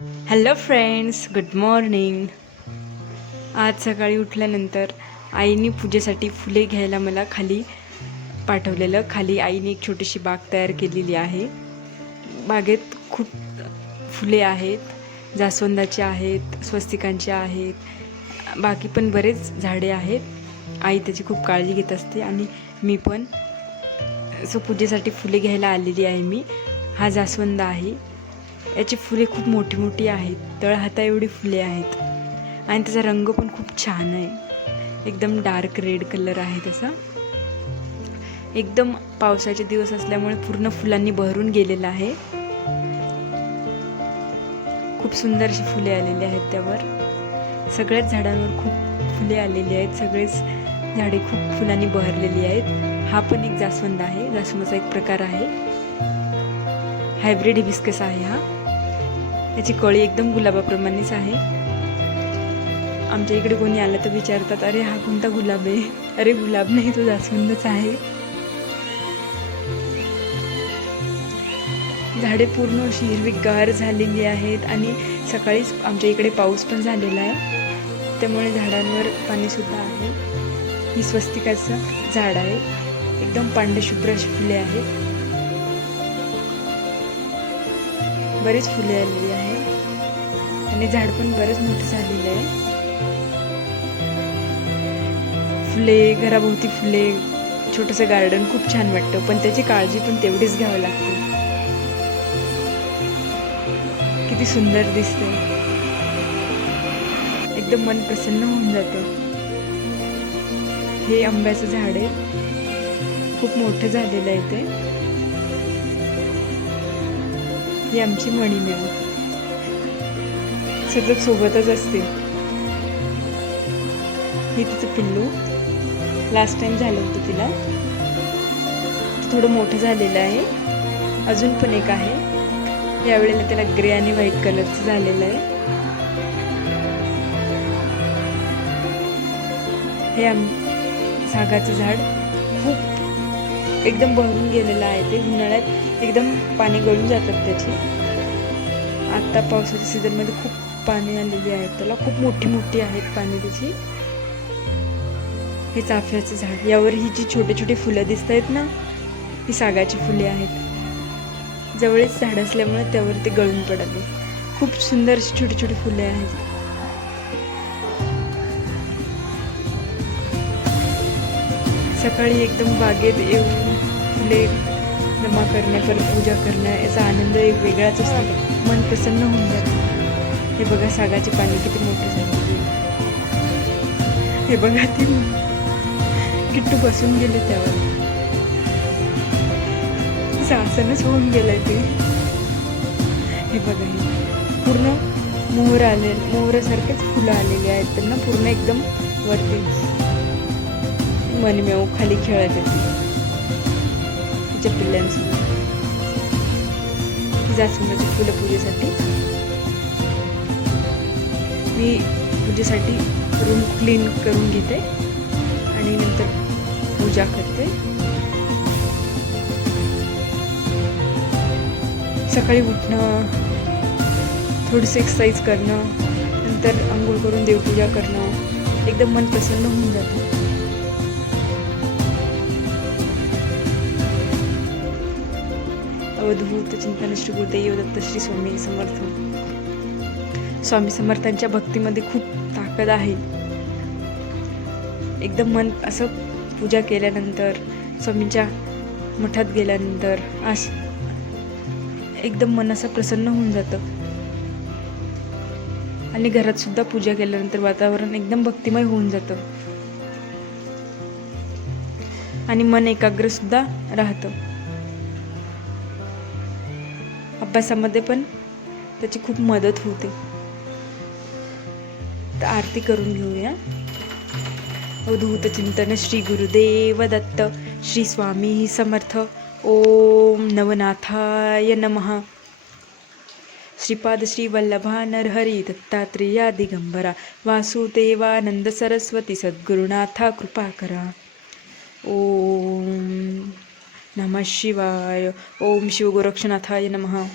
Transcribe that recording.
Hello friends, good morning. आज सकाळी उठल्यानंतर आईने पूजेसाठी फुले घ्यायला मला खाली पाठवलेलं. खाली आईने एक छोटीशी बाग तयार केलेली आहे. बागेत खूप फुले आहेत, जास्वंदाची आहेत, स्वस्तिकांची आहेत, बाकी पण बरेच झाडे आहेत. आई त्याची खूप काळजी घेत असते आणि मी पण पूजेसाठी फुले घ्यायला आलेली आहे. हा जास्वंद आहे. याची फुले खूप मोठी मोठी आहेत, तळहाता एवढी फुले आहेत आणि त्याचा रंग पण खूप छान आहे. एकदम डार्क रेड कलर आहे त्याचा. एकदम पावसाचे दिवस असल्यामुळे पूर्ण फुलांनी बहरून गेलेला आहे. खूप सुंदर अशी फुले आलेली आहेत त्यावर. सगळ्याच झाडांवर खूप फुले आलेली आहेत. सगळेच झाडे खूप फुलांनी बहरलेली आहेत. हा पण एक जास्वंद आहे, जास्वंदाचा एक प्रकार आहे. हायब्रिड हिबिस्कस आहे हा. याची कळी एकदम गुलाबाप्रमाणेच आहे. आमच्या इकडे कोणी आलं तर विचारतात, अरे हा कोणता गुलाब आहे? अरे गुलाब नाही, तो जास्वंदच आहे. झाडे पूर्ण अशी हिरवीगार झालेली आहेत आणि सकाळीच आमच्या इकडे पाऊस पण झालेला आहे, त्यामुळे झाडांवर पाणी सुद्धा आहे. ही स्वस्तिकाचं झाड आहे. एकदम पांढरेशुभ्र अशी फुले आहेत. बरीच फुले आलेली आहे आणि झाड पण बरेच मोठे झालेले आहे. फुले, घराभोवती फुले, छोटंसं गार्डन खूप छान वाटतं, पण त्याची काळजी पण तेवढीच घ्यावी लागते. किती सुंदर दिसते, एकदम मन प्रसन्न होऊन जातं. हे आंब्याचं झाड आहे, खूप मोठं झालेलं आहे ते. ही आमची मणिमेव सतत सोबतच असते. हे तिचं पिल्लू लास्ट टाइम झालं होतं तिला. थोडं मोठं झालेलं आहे. अजून पण एक आहे. यावेळेला त्याला ग्रे आणि व्हाईट कलरचं झालेलं आहे. हे सागाचं झाड खूप एकदम बहरून गेलेलं आहे. ते उन्हाळ्यात एकदम पाणी गळून जातात त्याची. आता पावसाच्या सीझनमध्ये खूप पाणी आलेली आहेत त्याला. खूप मोठी मोठी आहेत पाणी त्याची. हे चाफ्याचं झाड, यावर ही जी छोटे छोटे फुलं दिसत आहेत ना, ही सागाची फुले आहेत. जवळच झाड असल्यामुळे त्यावर ते गळून पडले. खूप सुंदर अशी छोटी छोटी फुले आहेत. सकाळी एकदम बागेत येऊन फुले जमा करणं, परत पूजा करणं, याचा आनंद एक वेगळाच असतो. मन प्रसन्न होऊन जातं. हे बघा, सागाची पाने किती मोठी झाली. हे बघा, ती किट्टू बसून गेले त्यावर. सासनच होऊन गेलंय ते. हे बघा, हे पूर्ण मोहरासारखेच फुलं आलेली आहेत त्यांना, पूर्ण एकदम वरती. मणिमेव खाली खेळत येते तिच्या पिल्ल्यांसोबत. जास्वंदाची फुलं पूजेसाठी मी रूम क्लीन करून घेते आणि नंतर पूजा करते. सकाळी उठणं, थोडीशी एक्सरसाइज करणं, नंतर आंघोळ करून देवपूजा करणं, एकदम मन प्रसन्न होऊन जातं. अवधूत चिंतन श्री गुरुदेव दत्त श्री स्वामी समर्थ. स्वामी समर्थांच्या भक्तीमध्ये खूप ताकद आहे. एकदम मन असं पूजा केल्यानंतर, स्वामींच्या मठात गेल्यानंतर एकदम मन असं प्रसन्न होऊन जातं. आणि घरात सुद्धा पूजा केल्यानंतर वातावरण एकदम भक्तिमय होऊन जातं आणि मन एकाग्र सुद्धा राहतं. अभ्यासामध्ये पण त्याची खूप मदत होते. तर आरती करून घेऊया. अवधूत चिंतन श्री गुरुदेव दत्त श्री स्वामी समर्थ. ओम नवनाथाय नमः. श्रीपाद श्री वल्लभा नरहरी दत्तात्रेया दिगंबरा वासुदेवानंद सरस्वती सद्गुरुनाथा कृपा करा. ओम नमः शिवाय. ओम शिवगोरक्षनाथाय नमः.